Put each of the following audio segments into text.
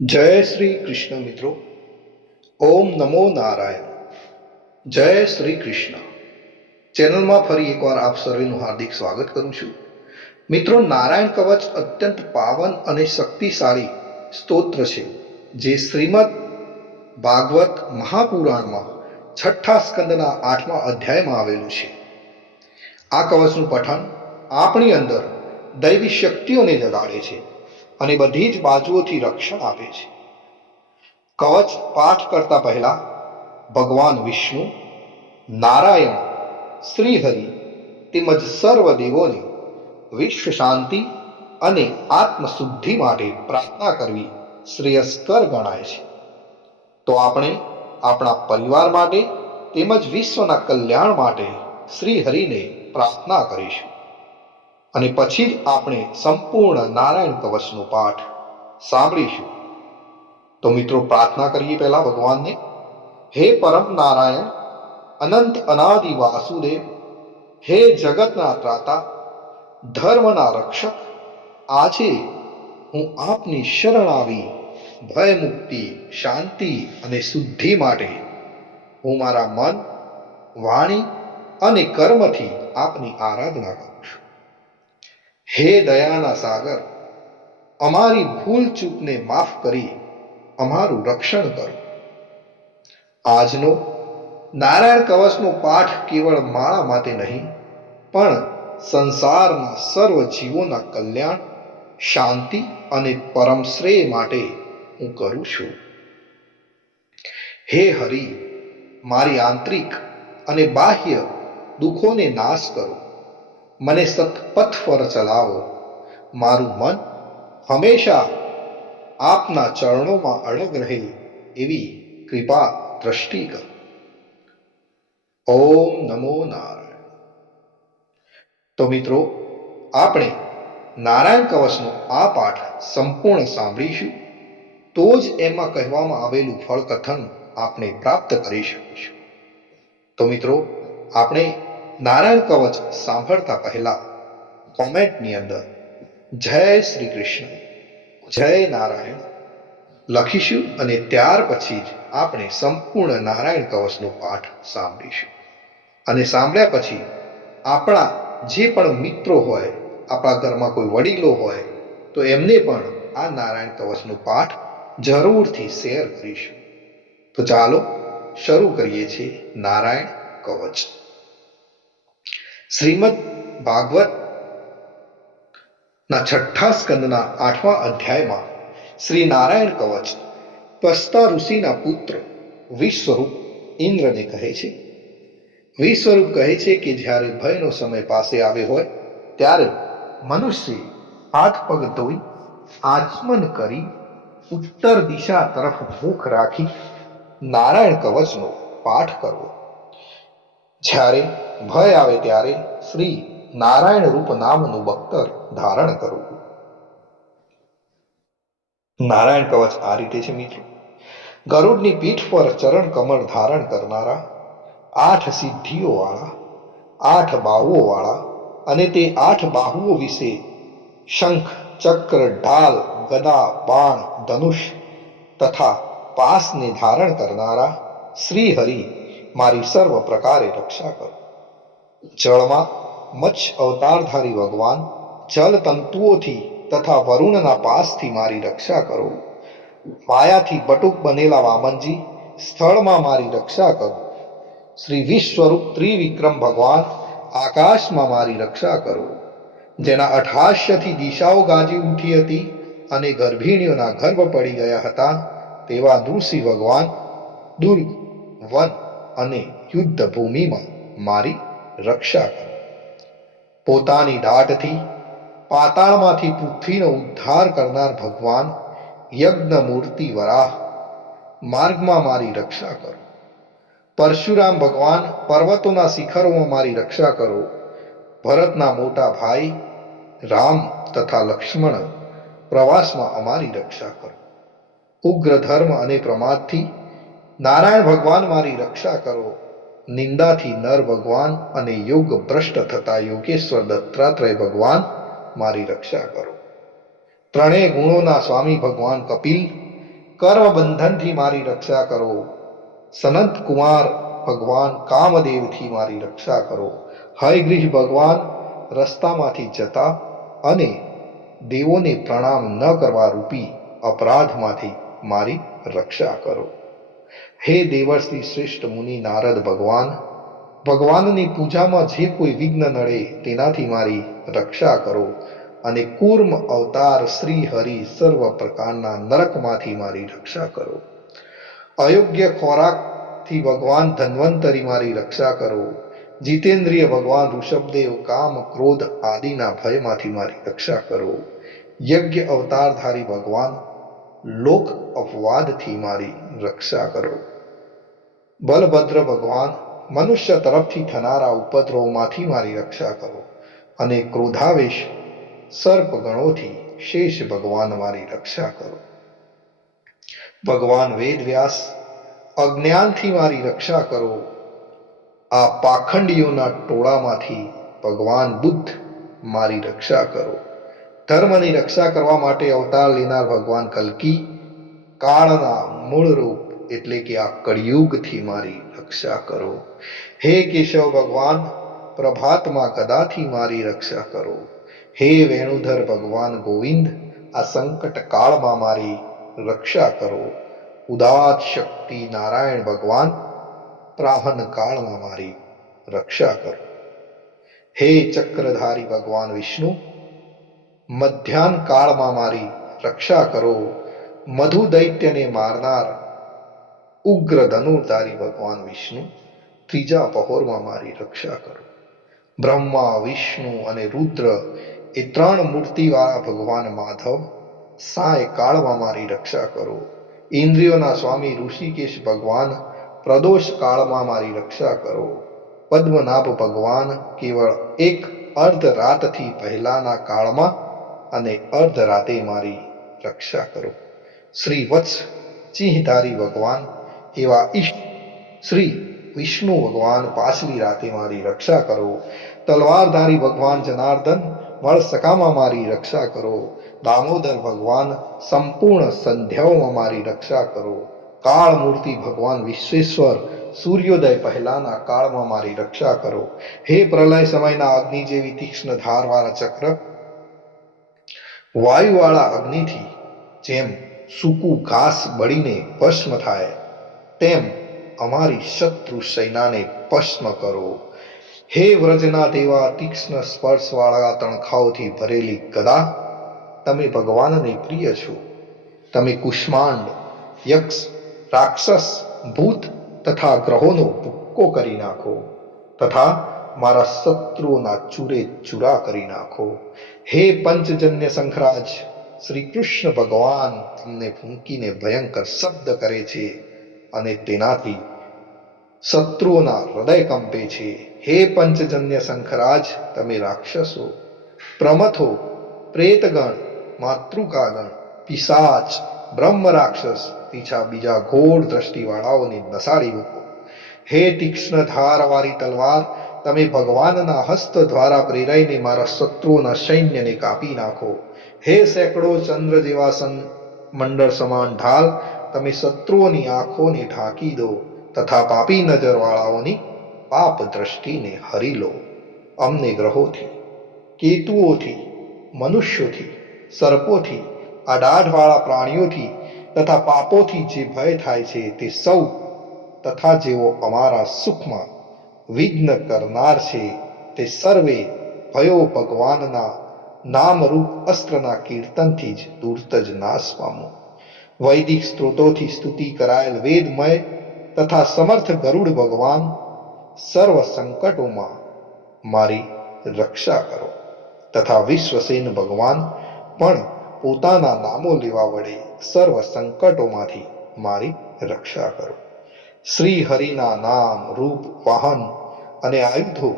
जय श्री कृष्ण मित्रों। ओम नमो नारायण। जय श्री कृष्ण। ચેનલમાં ફરી એકવાર આપ સર્વેનું હાર્દિક સ્વાગત કરું છું। મિત્રો, નારાયણ કવચ અત્યંત પાવન અને શક્તિશાળી સ્તોત્ર છે, જે શ્રીમદ ભાગવત મહાપુરાણમાં છઠ્ઠા સ્કંદના 8મા અધ્યાયમાં આવેલું છે। આ કવચનું પઠન આપણી અંદર દૈવી શક્તિઓને જગાડે છે અને બધી જ બાજુઓથી રક્ષણ આપે છે। કવચ પાઠ કરતા પહેલા ભગવાન વિષ્ણુ, નારાયણ, શ્રીહરિ તેમજ સર્વ દેવોને વિશ્વ શાંતિ અને આત્મશુદ્ધિ માટે પ્રાર્થના કરવી શ્રેયસ્કર ગણાય છે। તો આપણે આપણા પરિવાર માટે તેમજ વિશ્વના કલ્યાણ માટે શ્રીહરિને પ્રાર્થના કરીશું અને પછી જ આપણે સંપૂર્ણ નારાયણ કવચનો પાઠ સાંભળીશું। તો મિત્રો, પ્રાર્થના કરીએ પહેલા ભગવાનને। હે પરમ નારાયણ, અનંત અનાદિ વાસુદેવ, હે જગતના ત્રાતા, ધર્મના રક્ષક, આજે હું આપની શરણ આવી ભય મુક્તિ, શાંતિ અને શુદ્ધિ માટે હું મારા મન, વાણી અને કર્મથી આપની આરાધના કરું છું। હે દયાના સાગર, અમારી ભૂલ ચૂકને માફ કરી અમારું રક્ષણ કરો। આજનો નારાયણ કવચનો પાઠ કેવળ મારા માટે નહીં, પણ સંસારના સર્વ જીવોના કલ્યાણ, શાંતિ અને પરમ શ્રેય માટે હું કરું છું। હે હરિ, મારી આંતરિક અને બાહ્ય દુઃખોને નાશ કરો, મને સત્પથ પર ચલાવો, મારું મન હંમેશા આપના ચરણોમાં અડગ રહે એવી કૃપા દ્રષ્ટિ કરો। ઓમ નમો નારાયણ। તો મિત્રો, આપણે નારાયણ કવચનો આ પાઠ સંપૂર્ણ સાંભળીશું, તો જ એમાં કહેવામાં આવેલું ફળ કથન આપણે પ્રાપ્ત કરી શકીશું। તો મિત્રો, આપણે નારાયણ કવચ સાંભળતા પહેલા કોમેન્ટની અંદર જય શ્રી કૃષ્ણ, જય નારાયણ લખીશું અને ત્યાર પછી જ આપણે સંપૂર્ણ નારાયણ કવચનો પાઠ સાંભળીશું। અને સાંભળ્યા પછી આપણા જે પણ મિત્રો હોય, આપણા ઘરમાં કોઈ વડીલો હોય, તો એમને પણ આ નારાયણ કવચનો પાઠ જરૂરથી શેર કરીશું। તો ચાલો શરૂ કરીએ છીએ નારાયણ કવચ। શ્રીમદ ભાગવત ના છઠ્ઠા સ્કંદના 8મા અધ્યાયમાં શ્રી નારાયણ કવચ પસ્તા ઋષિના પુત્ર વિશ્વરૂપ ઇન્દ્રને કહે છે। વિશ્વરૂપ કહે છે કે જ્યારે ભયનો સમય પાસે આવ્યો હોય ત્યારે મનુષ્ય હાથ પગ ધોઈ આચમન કરી ઉત્તર દિશા તરફ મુખ રાખી નારાયણ કવચનો પાઠ કરવો। જ્યારે ભય આવે ત્યારે શ્રી નારાયણ રૂપ નામનું બખ્તર ધારણ કરવું। નારાયણ કવચ આ રીતે છે મિત્રો। ગરુડની પીઠ પર ચરણ કમળ ધારણ કરનારા, 8 સિદ્ધિઓ વાળા, 8 બાહુઓ વાળા અને તે 8 બાહુઓ વિશે શંખ, ચક્ર, ઢાલ, ગદા, બાણ, ધનુષ તથા પાસને ધારણ કરનારા શ્રી હરિ મારી સર્વ પ્રકારે રક્ષા કરો। જળમાં મત્સ્ય અવતારધારી ભગવાન, જલ તંતુઓથી તથા વરુણના પાસથી મારી રક્ષા કરો। માયાથી બટુક બનેલા વામનજી, સ્થળમાં મારી રક્ષા કરો। શ્રી વિશ્વરૂપ ત્રિવિક્રમ ભગવાન, આકાશમાં મારી રક્ષા કરો। જેના અઠાસ્યથી દિશાઓ ગાજી ઉઠી હતી અને ગર્ભિણીઓના ગર્ભ પડી ગયા હતા, તેવા નૃસિંહ ભગવાન, દુર્ગ, વન અને યુદ્ધ ભૂમિમાં મારી રક્ષા કરો। પોતાની દાઢથી પાતાળમાંથી પૃથ્વીનો ઉદ્ધાર કરનાર ભગવાન, યજ્ઞ મૂર્તિ વરાહ, માર્ગમાં મારી રક્ષા કરો। પરશુરામ ભગવાન, પર્વતોના શિખરોમાં મારી રક્ષા કરો। ભરતના મોટા ભાઈ રામ તથા લક્ષ્મણ, પ્રવાસમાં અમારી રક્ષા કરો। ઉગ્ર ધર્મ અને પ્રમાદથી નારાયણ ભગવાન મારી રક્ષા કરો। નિંદાથી નર ભગવાન અને યોગ ભ્રષ્ટ થતા યોગેશ્વર દત્તાત્રેય ભગવાન મારી રક્ષા કરો। ત્રણેય ગુણોના સ્વામી ભગવાન કપિલ, કર્મ બંધનથી મારી રક્ષા કરો. સનત કુમાર ભગવાન કામદેવથી મારી રક્ષા કરો. હયગ્રીવ ભગવાન રસ્તામાંથી જતા અને દેવોને પ્રણામ ન કરવા રૂપી અપરાધમાંથી મારી રક્ષા કરો. હે દેવર્ષિ શ્રેષ્ઠ મુનિ નારદ ભગવાન, ભગવાનની પૂજામાં જે કોઈ વિઘ્ન નડે તેનાથી મારી રક્ષા કરો. અને કૂર્મ અવતાર શ્રી હરિ સર્વ પ્રકારના નરકમાંથી મારી રક્ષા કરો. અયોગ્ય ખોરાકથી ભગવાન ધન્વંતરી મારી રક્ષા કરો. જીતેન્દ્રિય ભગવાન ઋષભદેવ કામ ક્રોધ આદિના ભયમાંથી મારી રક્ષા કરો. યજ્ઞ અવતારધારી ભગવાન લોક અપવાદથી મારી રક્ષા કરો. બલભદ્ર ભગવાન મનુષ્ય તરફથી થનારા ઉપદ્રવમાંથી મારી રક્ષા કરો. અને ક્રોધાવેશ સર્પ ગણોથી શેષ ભગવાન મારી રક્ષા કરો. ભગવાન વેદવ્યાસ અજ્ઞાનથી મારી રક્ષા કરો. આ પાખંડીઓના ટોળામાંથી ભગવાન બુદ્ધ મારી રક્ષા કરો. ધર્મની રક્ષા કરવા માટે અવતાર લેનાર ભગવાન કલ્કી કાળના મૂળ રૂપ એટલે કે આ કળિયુગથી મારી રક્ષા કરો. હે કેશવ ભગવાન પ્રભાતમાં ગદાથી મારી રક્ષા કરો. હે વેણુધર ભગવાન ગોવિંદ આ સંકટ કાળમાં મારી રક્ષા કરો. ઉદાત શક્તિ નારાયણ ભગવાન પ્રાહન કાળમાં મારી રક્ષા કરો. હે ચક્રધારી ભગવાન વિષ્ણુ મધ્યાહન કાળમાં મારી રક્ષા કરો. મધુ દૈત્યને મારનાર ઉગ્ર ધનુર્ધારી ભગવાન વિષ્ણુ ત્રીજા પહોરમાં મારી રક્ષા કરો. બ્રહ્મા વિષ્ણુ અને રુદ્ર એ ત્રણ મૂર્તિવાળા ભગવાન માધવ સાય કાળમાં મારી રક્ષા કરો. ઇન્દ્રિયોના સ્વામી ઋષિકેશ ભગવાન પ્રદોષ કાળમાં મારી રક્ષા કરો. પદ્મનાભ ભગવાન કેવળ એક અર્ધ રાતથી પહેલાના કાળમાં અને અર્ધ રાતે મારી રક્ષા કરો. શ્રી વત્સ સિંહધારી ભગવાન એવા ઈષ્ટ શ્રી વિષ્ણુ ભગવાન પાછલી રાતે મારી રક્ષા કરો. તલવારધારી ભગવાન જનાર્દન મળસકામાં મારી રક્ષા કરો. દામોદર ભગવાન સંપૂર્ણ સંધ્યાઓમાં મારી રક્ષા કરો. કાળ મૂર્તિ ભગવાન વિશ્વેશ્વર સૂર્યોદય પહેલાના કાળમાં મારી રક્ષા કરો. હે પ્રલય સમયના અગ્નિ જેવી તીક્ષ્ણ ધારવાળા ચક્ર વાયુવાળા અગ્નિથી જેમ સૂકું ઘાસ બળીને ભસ્મ થાય તેમ અમારી શત્રુ સેનાને ભસ્મ કરો. હે વ્રજના દેવા તીક્ષ્ણ સ્પર્શવાળા તણખાઓથી ભરેલી ગદા તમે ભગવાનને પ્રિય છો. તમે કુષ્માંડ યક્ષ રાક્ષસ ભૂત તથા ગ્રહોનો ભૂક્કો કરી નાખો તથા મારા શત્રુઓના ચૂરે ચૂરા કરી નાખો. હે પંચજન્ય શંખરાજ શ્રી કૃષ્ણ ભગવાન તમને ફૂંકીને ભયંકર શબ્દ કરે છે અને તેનાથી શત્રુઓના હૃદય કંપે છે. હે પંચજન્ય શંખરાજ તમે રાક્ષસો પ્રમથો પ્રેતગણ માતૃકાગણ પિશાચ બ્રહ્મ રાક્ષસ પીછા બીજા ઘોર દ્રષ્ટિવાળાઓને નસાડી મૂકો. હે તીક્ષ્ણ ધારવાળી તલવાર તમે ભગવાનના હસ્ત દ્વારા પ્રેરાઈને મારા શત્રુઓના સૈન્યને કાપી નાખો. હે સેંકડો ચંદ્ર જેવા મંડળ સમાન ઢાલ તમે શત્રુઓની આંખોને ઢાંકી દો તથા પાપી નજરવાળાઓની પાપ દ્રષ્ટિને હરી લો. અમને ગ્રહોથી કેતુઓથી મનુષ્યોથી સર્પોથી આ દાઢવાળા પ્રાણીઓથી તથા પાપોથી જે ભય થાય છે તે સૌ તથા જેઓ અમારા સુખમાં વિઘ્ન કરનાર છે તે સર્વે ભયો ભગવાનના નામરૂપ અસ્ત્રના કીર્તનથી જ તુરત જ નાશ પામો. વૈદિક સ્ત્રોતોથી સ્તુતિ કરાયેલ વેદમય તથા સમર્થ ગરુડ ભગવાન સર્વ સંકટોમાં મારી રક્ષા કરો તથા વિશ્વસેન ભગવાન પણ પોતાના નામો લેવા વડે સર્વ સંકટોમાંથી મારી રક્ષા કરો. શ્રી હરિના નામ રૂપ વાહન અને આયુધો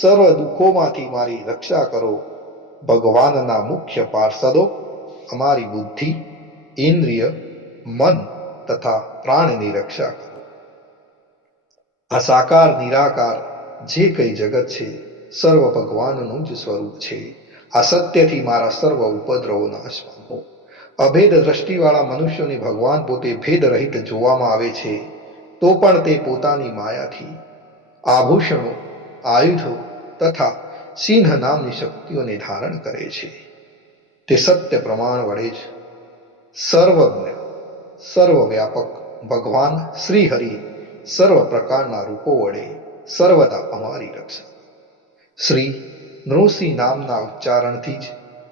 સર્વ દુઃખોમાંથી મારી રક્ષા કરો. ભગવાનના મુખ્ય પાર્ષદો અમારી બુદ્ધિ ઇન્દ્રિય મન તથા પ્રાણની રક્ષા કરો. આ સાકાર નિરાકાર જે કંઈ જગત છે સર્વ ભગવાનનું જ સ્વરૂપ છે. આ સત્યથી મારા સર્વ ઉપદ્રવો નાશ પામો. અભેદ દ્રષ્ટિવાળા મનુષ્યોને ભગવાન પોતે ભેદ રહિત જોવામાં આવે છે, તો પણ તે પોતાની માયાથી આભૂષણો, આયુધો તથા સિંહ નામની શક્તિઓને ધારણ કરે છે. તે સત્ય પ્રમાણ વડે જ સર્વજ્ઞ, સર્વવ્યાપક ભગવાન શ્રી હરિ સર્વ પ્રકારના રૂપો વડે સર્વદા અમારી રક્ષા. શ્રી નૃસિંહ નામના ઉચ્ચારણથી જ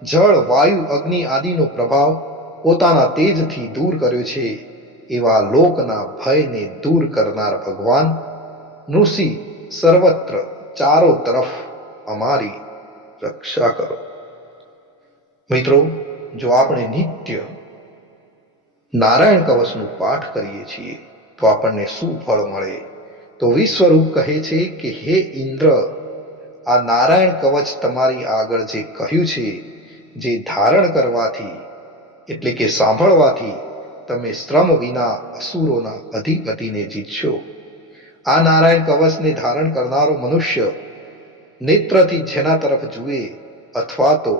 જળ, વાયુ, અગ્નિ આદિનો પ્રભાવ પોતાના તેજથી દૂર કર્યો છે. એવા લોકના ભયને દૂર કરનાર ભગવાન નૃસિંહ સર્વત્ર ચારો તરફ અમારી રક્ષા કરો. મિત્રો, જો આપણે નિત્ય નારાયણ કવચનું પાઠ કરીએ છીએ તો આપણને શું ફળ મળે? તો વિશ્વરૂપ કહે છે કે હે ઇન્દ્ર, આ નારાયણ કવચ તમારી આગળ જે કહ્યું છે, જે ધારણ કરવાથી એટલે કે સાંભળવાથી તમે શ્રમ વિના અસુરોના અધિપતિને જીતશો. આ નારાયણ કવચને ધારણ કરનારો મનુષ્ય નેત્રથી જેના તરફ જુએ અથવા તો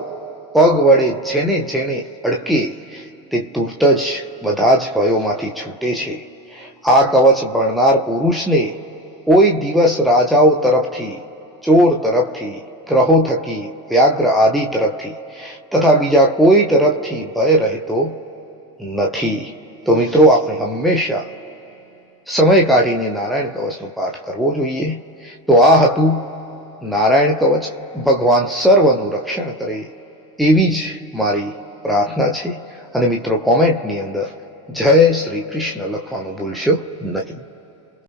પગ વડે જેને જેને અડકે તે તુરત જ બધા જ ભયોમાંથી છૂટે છે. આ કવચ ભણનાર પુરુષને કોઈ દિવસ રાજાઓ તરફથી, ચોર તરફથી, ગ્રહો થકી, વ્યાઘ્ર આદિ તરફથી તથા બીજા કોઈ તરફથી ભય રહેતો નથી. તો મિત્રો, આપણે હંમેશા સમય કાઢીને નારાયણ કવચનો પાઠ કરવો જોઈએ. તો આ હતું નારાયણ કવચ. ભગવાન સર્વનું રક્ષણ કરે એવી જ મારી પ્રાર્થના છે. અને મિત્રો, કોમેન્ટની અંદર જય શ્રી કૃષ્ણ લખવાનું ભૂલશો નહીં.